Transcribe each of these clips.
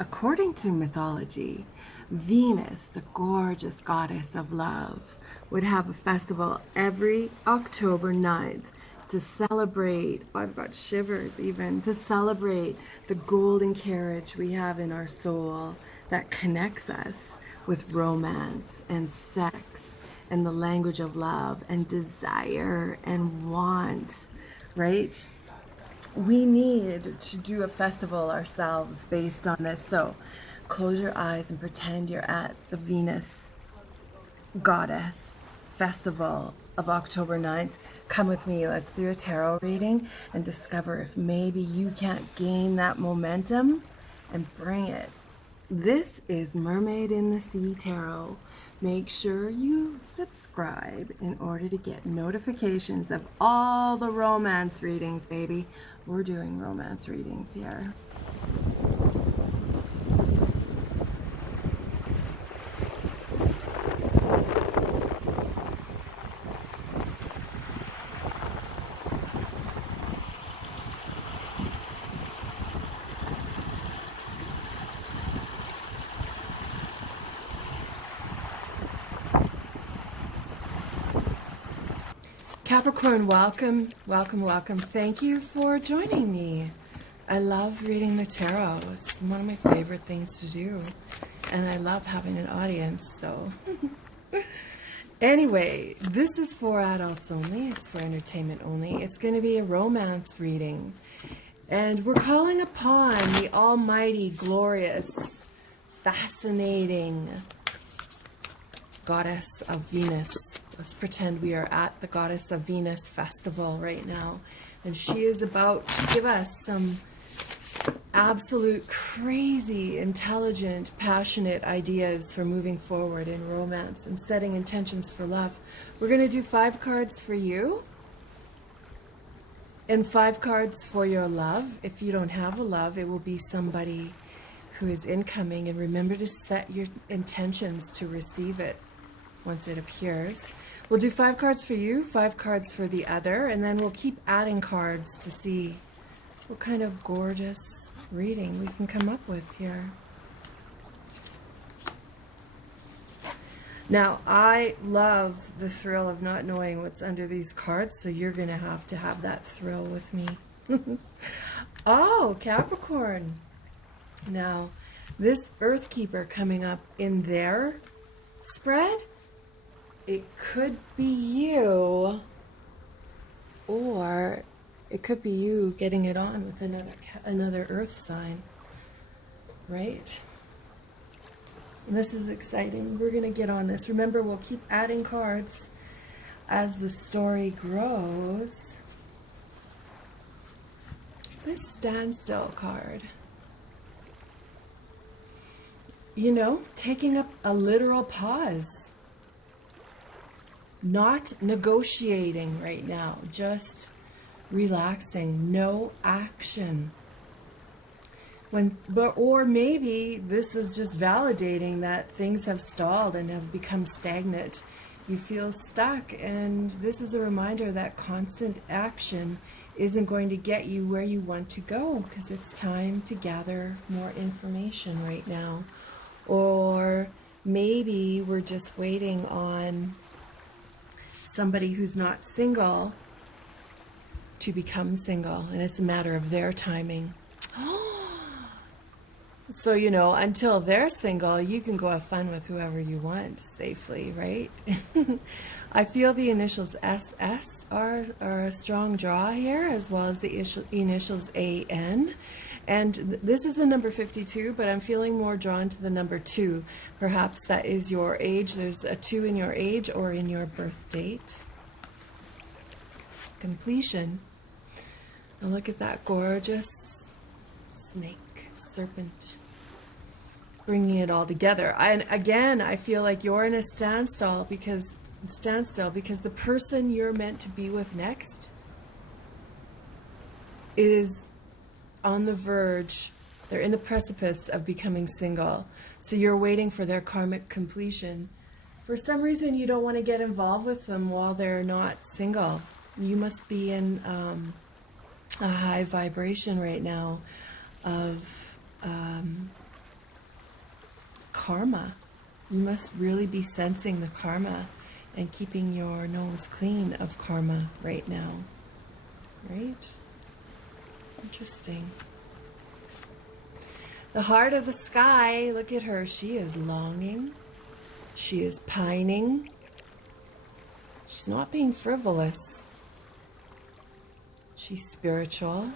According to mythology, Venus, the gorgeous goddess of love, would have a festival every October 9th to celebrate, oh, I've got shivers even, to celebrate the golden carriage we have in our soul that connects us with romance and sex and the language of love and desire and want, right? We need to do a festival ourselves based on this. So close your eyes and pretend you're at the Venus Goddess Festival of October 9th. Come with me. Let's do a tarot reading and discover if maybe you can't gain that momentum and bring it. This is Mermaid in the Sea Tarot. Make sure you subscribe in order to get notifications of all the romance readings, baby. We're doing romance readings here. Capricorn, welcome, welcome, welcome. Thank you for joining me. I love reading the tarot. It's one of my favorite things to do. And I love having an audience, so. Anyway, this is for adults only. It's for entertainment only. It's going to be a romance reading. And we're calling upon the almighty, glorious, fascinating goddess of Venus. Let's pretend we are at the Goddess of Venus festival right now. And she is about to give us some absolute crazy, intelligent, passionate ideas for moving forward in romance and setting intentions for love. We're going to do 5 cards for you and 5 cards for your love. If you don't have a love, it will be somebody who is incoming. And remember to set your intentions to receive it once it appears. We'll do 5 cards for you, 5 cards for the other, and then we'll keep adding cards to see what kind of gorgeous reading we can come up with here. Now, I love the thrill of not knowing what's under these cards, so you're going to have that thrill with me. Oh, Capricorn. Now, this Earth Keeper coming up in their spread, it could be you, or it could be you getting it on with another Earth sign, right? And this is exciting. We're going to get on this. Remember, we'll keep adding cards as the story grows. This standstill card. You know, taking up a literal pause. Not negotiating right now, just relaxing, no action. Or maybe this is just validating that things have stalled and have become stagnant. You feel stuck, and this is a reminder that constant action isn't going to get you where you want to go, because it's time to gather more information right now. Or maybe we're just waiting on somebody who's not single to become single, and it's a matter of their timing. So, you know, until they're single, you can go have fun with whoever you want safely, right? I feel the initials SS are a strong draw here, as well as the initials AN. And this is the number 52, but I'm feeling more drawn to the number 2. Perhaps that is your age. There's a 2 in your age or in your birth date. Completion. Now look at that gorgeous snake, serpent, bringing it all together. And again, I feel like you're in a standstill because the person you're meant to be with next is on the verge. They're in the precipice of becoming single. So you're waiting for their karmic completion. For some reason, you don't want to get involved with them while they're not single. You must be in a high vibration right now of karma. You must really be sensing the karma and keeping your nose clean of karma right now. Right? Interesting. The heart of the sky, look at her. She is longing. She is pining. She's not being frivolous. She's spiritual.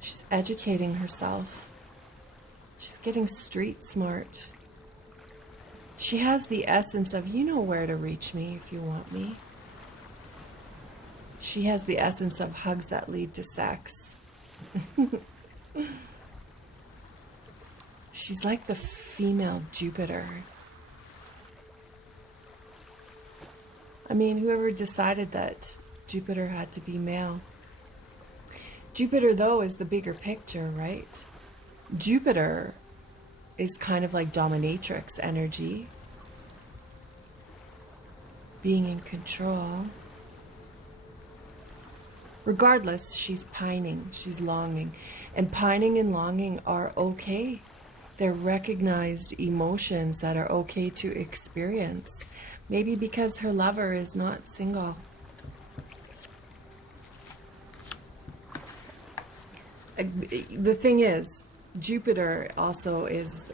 She's educating herself. She's getting street smart. She has the essence of, you know where to reach me if you want me. She has the essence of hugs that lead to sex. She's like the female Jupiter. I mean, whoever decided that Jupiter had to be male. Jupiter, though, is the bigger picture, right? Jupiter is kind of like dominatrix energy, being in control. Regardless, she's pining, she's longing. And pining and longing are okay. They're recognized emotions that are okay to experience. Maybe because her lover is not single. The thing is, Jupiter also is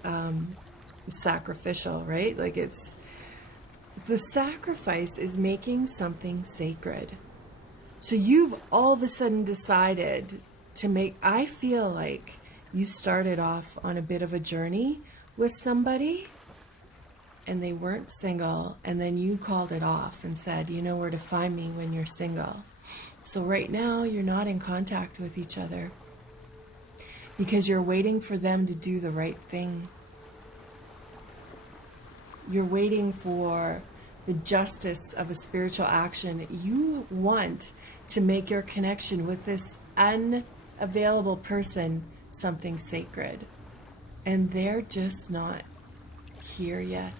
sacrificial, right? Like the sacrifice is making something sacred. So you've all of a sudden decided to make, I feel like you started off on a bit of a journey with somebody and they weren't single, and then you called it off and said, you know where to find me when you're single. So right now you're not in contact with each other because you're waiting for them to do the right thing. You're waiting for the justice of a spiritual action. You want to make your connection with this unavailable person something sacred. And they're just not here yet.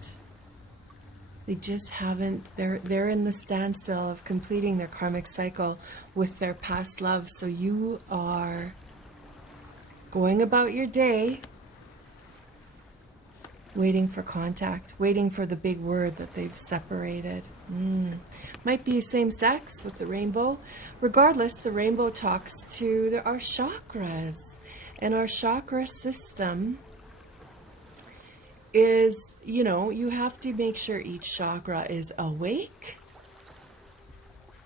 They just haven't, they're in the standstill of completing their karmic cycle with their past love. So you are going about your day waiting for contact, waiting for the big word that they've separated. Might be same sex with the rainbow. Regardless, the rainbow talks to our chakras. And our chakra system is, you know, you have to make sure each chakra is awake.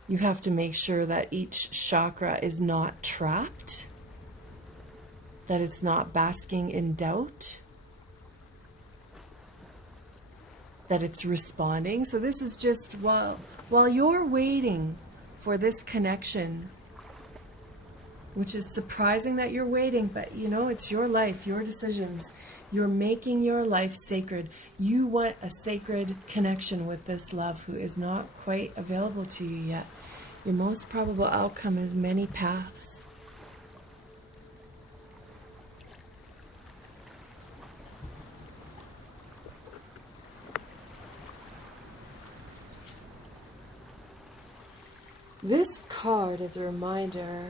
You have to make sure that each chakra is not trapped, that it's not basking in doubt, that it's responding. So this is just while you're waiting for this connection, which is surprising that you're waiting, but you know, it's your life, your decisions. You're making your life sacred. You want a sacred connection with this love who is not quite available to you yet. Your most probable outcome is many paths. This card is a reminder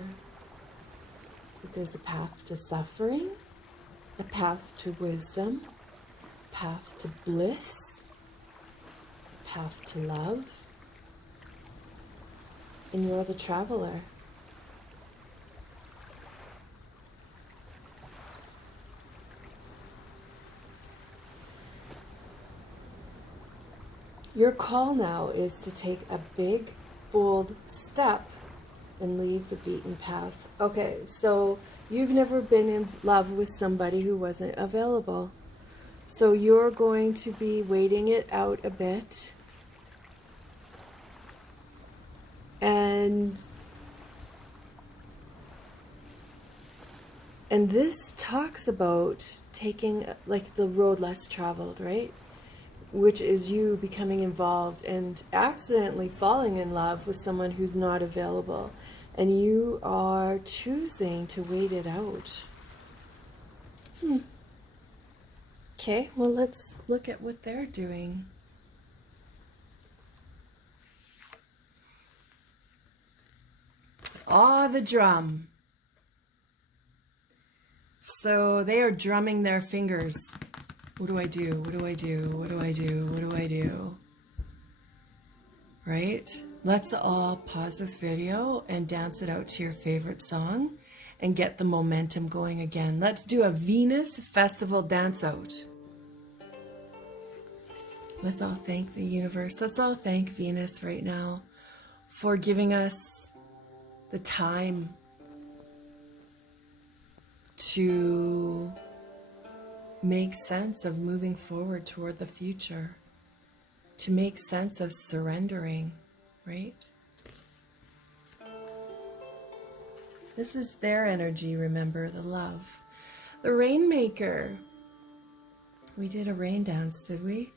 that there's a path to suffering, a path to wisdom, a path to bliss, a path to love, and you're the traveler. Your call now is to take a big, bold step and leave the beaten path. Okay, so you've never been in love with somebody who wasn't available. So you're going to be waiting it out a bit. And this talks about taking like the road less traveled, right? Which is you becoming involved and accidentally falling in love with someone who's not available. And you are choosing to wait it out. Okay, well, let's look at what they're doing. Ah, the drum. So they are drumming their fingers. What do I do? What do I do? What do I do? What do I do? Right? Let's all pause this video and dance it out to your favorite song and get the momentum going again. Let's do a Venus festival dance out. Let's all thank the universe. Let's all thank Venus right now for giving us the time to make sense of moving forward toward the future, to make sense of surrendering, right? This is their energy, remember, the love. The Rainmaker. We did a rain dance, did we?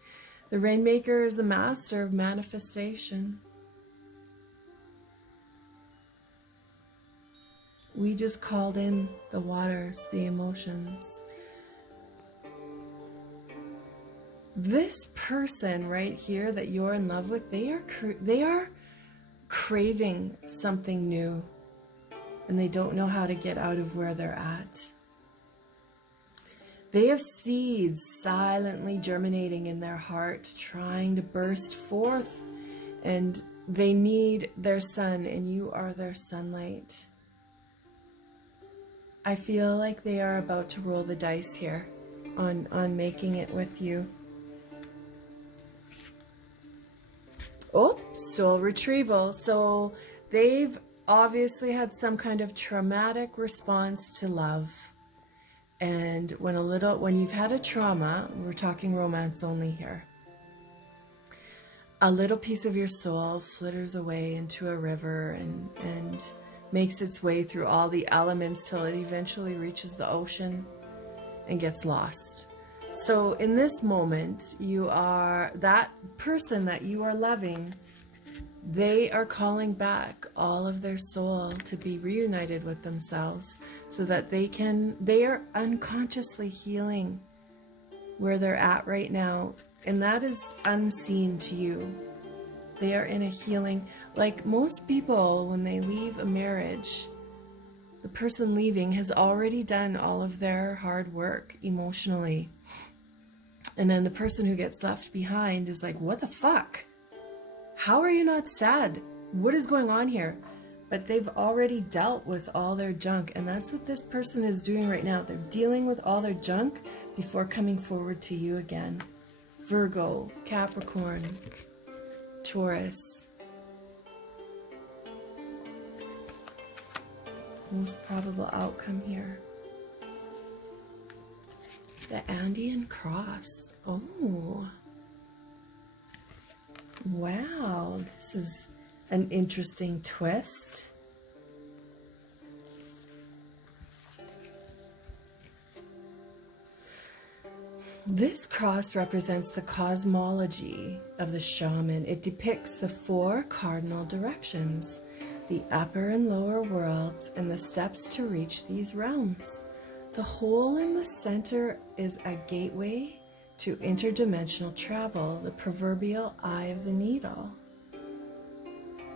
The Rainmaker is the master of manifestation. We just called in the waters, the emotions. This person right here that you're in love with, they are craving something new, and they don't know how to get out of where they're at. They have seeds silently germinating in their heart, trying to burst forth, and they need their sun, and you are their sunlight. I feel like they are about to roll the dice here on making it with you. Oh, soul retrieval. So they've obviously had some kind of traumatic response to love. And when you've had a trauma, we're talking romance only here, a little piece of your soul flitters away into a river and makes its way through all the elements till it eventually reaches the ocean and gets lost. So in this moment, you are that person that you are loving. They are calling back all of their soul to be reunited with themselves so that they are unconsciously healing where they're at right now. And that is unseen to you. They are in a healing, like most people, when they leave a marriage, the person leaving has already done all of their hard work emotionally. And then the person who gets left behind is like, what the fuck? How are you not sad? What is going on here? But they've already dealt with all their junk. And that's what this person is doing right now. They're dealing with all their junk before coming forward to you again. Virgo, Capricorn, Taurus. Most probable outcome here. The Andean cross. Oh. Wow, this is an interesting twist. This cross represents the cosmology of the shaman. It depicts the 4 cardinal directions, the upper and lower worlds, and the steps to reach these realms. The hole in the center is a gateway to interdimensional travel, the proverbial eye of the needle.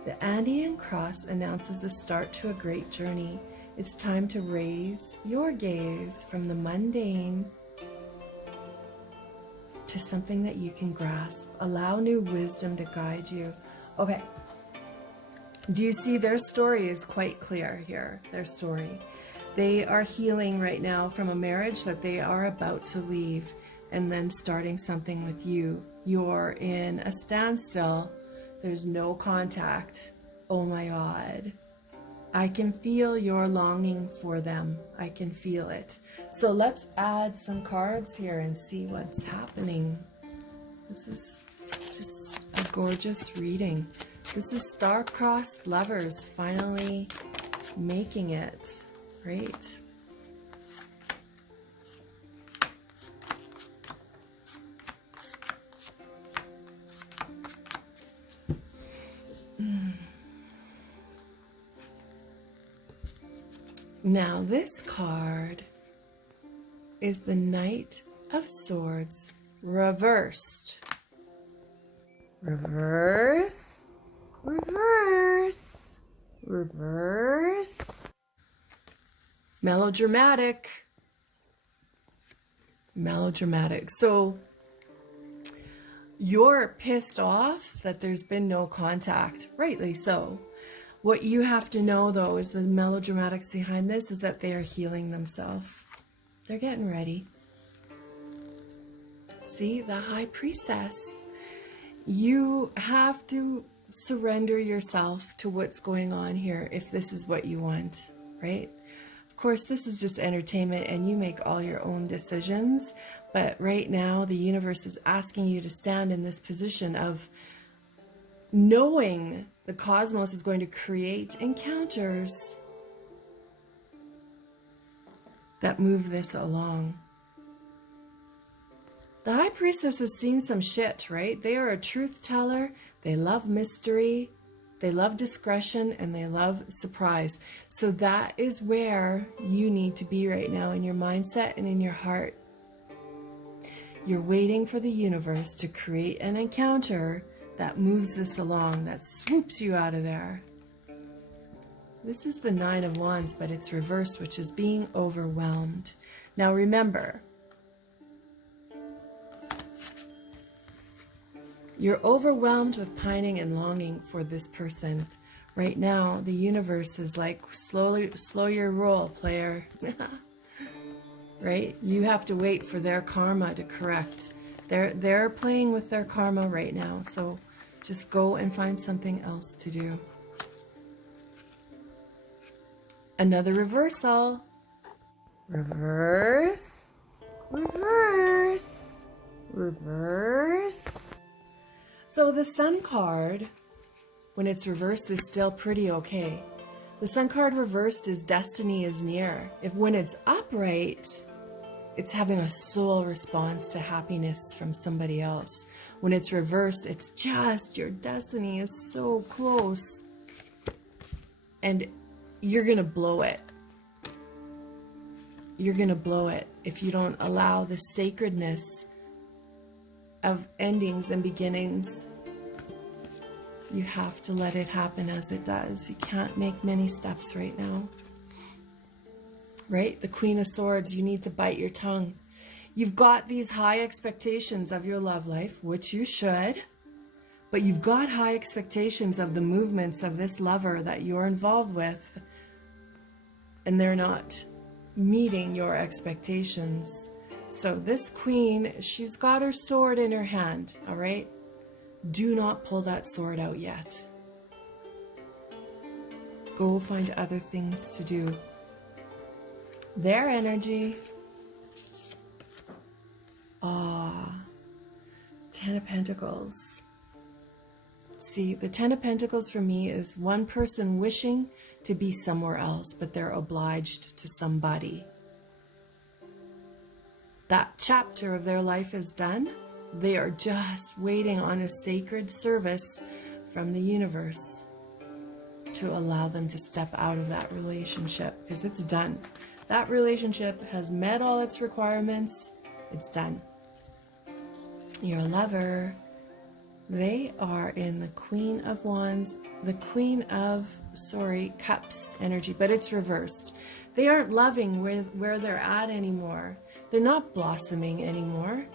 The Andean cross announces the start to a great journey. It's time to raise your gaze from the mundane to something that you can grasp. Allow new wisdom to guide you. Okay. Do you see their story is quite clear here, their story. They are healing right now from a marriage that they are about to leave and then starting something with you. You're in a standstill. There's no contact. Oh my God. I can feel your longing for them. I can feel it. So let's add some cards here and see what's happening. This is just a gorgeous reading. This is star-crossed lovers finally making it, right? Now this card is the Knight of Swords reversed. Reverse, reverse, reverse. Melodramatic. Melodramatic. So you're pissed off that there's been no contact, rightly so. What you have to know, though, is the melodramatics behind this is that they are healing themselves. They're getting ready. See, the High Priestess. You have to surrender yourself to what's going on here if this is what you want, right? Of course, this is just entertainment and you make all your own decisions. But right now, the universe is asking you to stand in this position of knowing the cosmos is going to create encounters that move this along. The High Priestess has seen some shit, right? They are a truth teller. They love mystery. They love discretion and they love surprise. So that is where you need to be right now in your mindset and in your heart. You're waiting for the universe to create an encounter that moves this along, that swoops you out of there. This is the Nine of Wands, but it's reversed, which is being overwhelmed. Now remember, you're overwhelmed with pining and longing for this person. Right now, the universe is like, slow your roll, player. Right? You have to wait for their karma to correct. They're playing with their karma right now. So just go and find something else to do. Another reversal. Reverse. Reverse. Reverse. So the Sun card, when it's reversed, is still pretty okay. The Sun card reversed is destiny is near. When it's upright, it's having a soul response to happiness from somebody else. When it's reversed, it's just your destiny is so close. And you're going to blow it. You're going to blow it if you don't allow the sacredness of endings and beginnings. You have to let it happen as it does. You can't make many steps right now. Right? The Queen of Swords, you need to bite your tongue. You've got these high expectations of your love life, which you should, but you've got high expectations of the movements of this lover that you're involved with, and they're not meeting your expectations. So this queen, she's got her sword in her hand, all right? Do not pull that sword out yet. Go find other things to do. Their energy. Ten of Pentacles. See, the Ten of Pentacles for me is one person wishing to be somewhere else, but they're obliged to somebody. That chapter of their life is done. They are just waiting on a sacred service from the universe to allow them to step out of that relationship, because it's done. That relationship has met all its requirements. It's done. Your lover, they are in the Queen of Wands, the Queen of, Cups energy, but it's reversed. They aren't loving where they're at anymore. They're not blossoming anymore.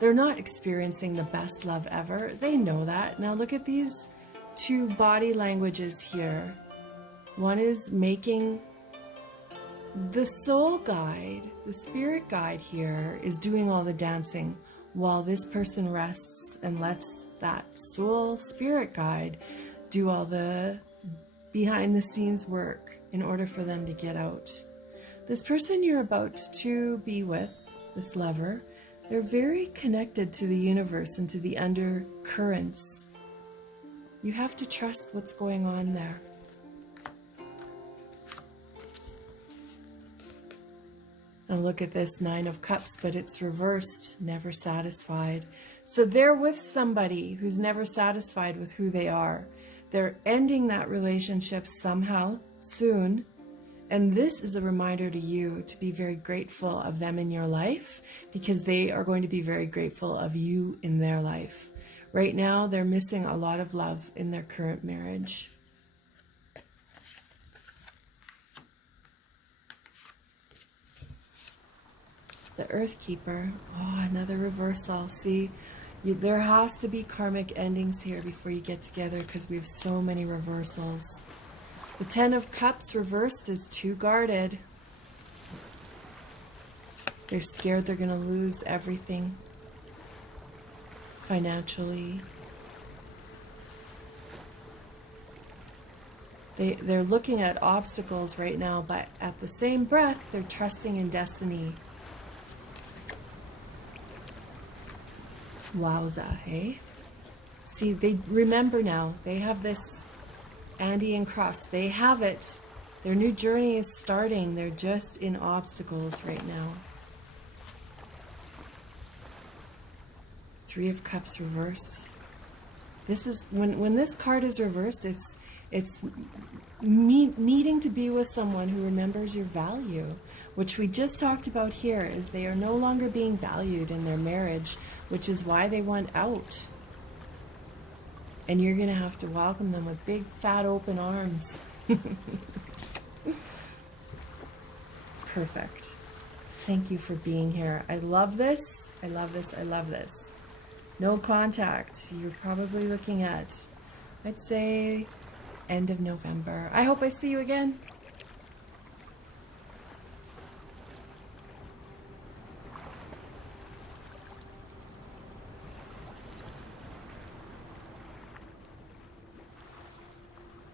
They're not experiencing the best love ever. They know that. Now look at these two body languages here. One is making the soul guide, the spirit guide here is doing all the dancing while this person rests and lets that soul spirit guide do all the behind the scenes work in order for them to get out. This person you're about to be with, this lover, they're very connected to the universe and to the undercurrents. You have to trust what's going on there. Now look at this Nine of Cups, but it's reversed, never satisfied. So they're with somebody who's never satisfied with who they are. They're ending that relationship somehow, soon. And this is a reminder to you to be very grateful of them in your life, because they are going to be very grateful of you in their life. Right now, they're missing a lot of love in their current marriage. The Earth Keeper. Oh, another reversal. See, there has to be karmic endings here before you get together because we have so many reversals. The Ten of Cups reversed is too guarded. They're scared they're going to lose everything financially. They're looking at obstacles right now, but at the same breath, they're trusting in destiny. Wowza, hey? See, they remember now. They have this Andy and Cross. They have it. Their new journey is starting. They're just in obstacles right now. Three of Cups reversed. This is when this card is reversed, it's needing to be with someone who remembers your value, which we just talked about here, is they are no longer being valued in their marriage, which is why they want out. And you're going to have to welcome them with big, fat, open arms. Perfect. Thank you for being here. I love this. I love this. I love this. No contact. You're probably looking at, I'd say, end of November. I hope I see you again.